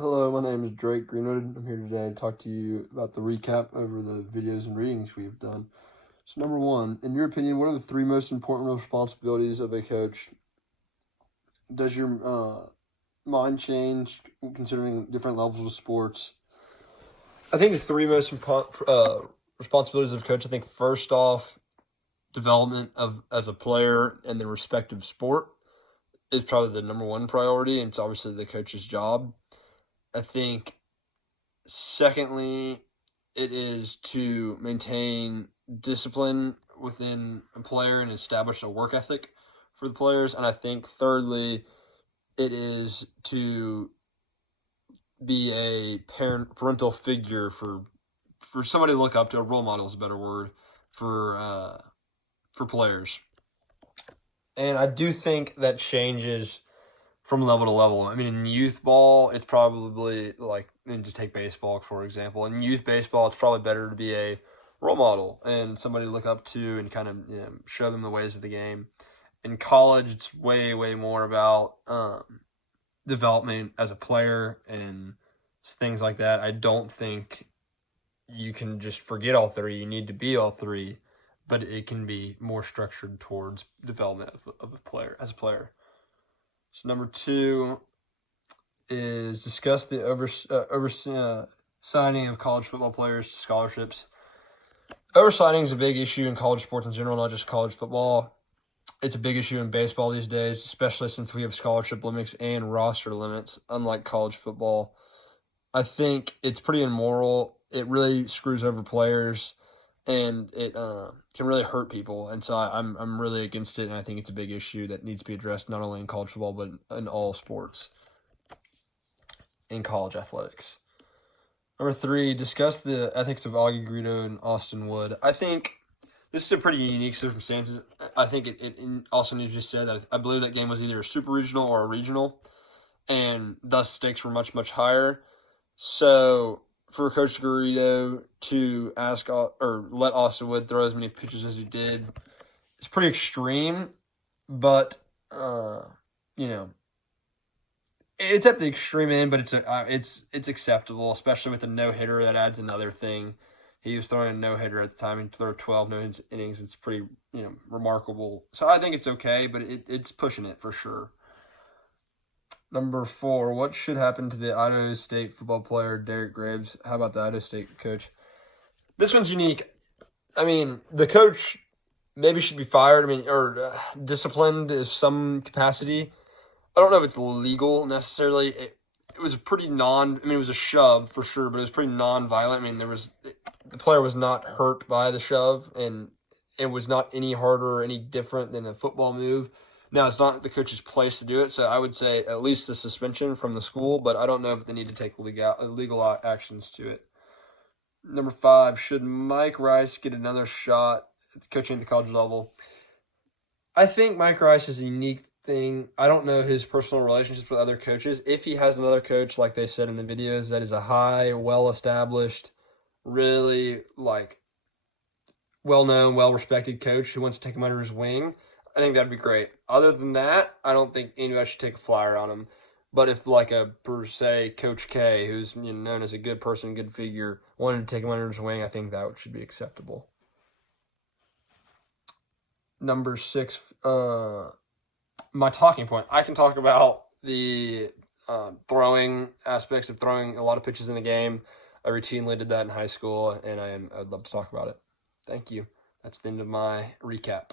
Hello, my name is Drake Greenwood. I'm here today to talk to you about the recap over the videos and readings we have done. So, number one, in your opinion, what are the three most important responsibilities of a coach? Does your mind change considering different levels of sports? I think the three most important responsibilities of a coach, I think first off, development of as a player in the respective sport is probably the number one priority, and it's obviously the coach's job. I think secondly, it is to maintain discipline within a player and establish a work ethic for the players. And I think thirdly, it is to be a parental figure for somebody to look up to. A role model is a better word for players. And I do think that changes from level to level. I mean, in youth ball, it's probably like, and just take baseball, for example. In youth baseball, it's probably better to be a role model and somebody to look up to and kind of show them the ways of the game. In college, it's way, way more about development as a player and things like that. I don't think you can just forget all three. You need to be all three, but it can be more structured towards development of a player as a player. So number two is discuss the signing of college football players to scholarships. Oversigning is a big issue in college sports in general, not just college football. It's a big issue in baseball these days, especially since we have scholarship limits and roster limits, unlike college football. I think it's pretty immoral. It really screws over players, and it can really hurt people. And so I'm really against it, and I think it's a big issue that needs to be addressed not only in college football but in all sports in college athletics. Number three, discuss the ethics of Augie Greedo and Austin Wood. I think this is a pretty unique circumstances. I think it also needs to be said that I believe that game was either a super regional or a regional, and thus stakes were much, much higher. So for Coach Garrido to ask or let Austin Wood throw as many pitches as he did, it's pretty extreme, but it's at the extreme end, but it's acceptable, especially with the no hitter. That adds another thing. He was throwing a no hitter at the time. He threw 12 no innings. It's pretty remarkable. So I think it's okay, but it's pushing it for sure. Number four, what should happen to the Idaho State football player Derek Graves? How about the Idaho State coach? This one's unique. I mean, the coach maybe should be fired. Or disciplined in some capacity. I don't know if it's legal necessarily. It was a pretty it was a shove for sure, but it was pretty non-violent. The player was not hurt by the shove, and it was not any harder or any different than a football move. Now, it's not the coach's place to do it, so I would say at least the suspension from the school, but I don't know if they need to take legal actions to it. Number five, should Mike Rice get another shot at coaching at the college level? I think Mike Rice is a unique thing. I don't know his personal relationships with other coaches. If he has another coach, like they said in the videos, that is a high, well-established, really well-known, well-respected coach who wants to take him under his wing, I think that'd be great. Other than that, I don't think anybody should take a flyer on him. But if per se Coach K, who's known as a good person, good figure, wanted to take him under his wing, I think that should be acceptable. Number six, my talking point. I can talk about the throwing aspects of throwing a lot of pitches in the game. I routinely did that in high school, and I'd love to talk about it. Thank you. That's the end of my recap.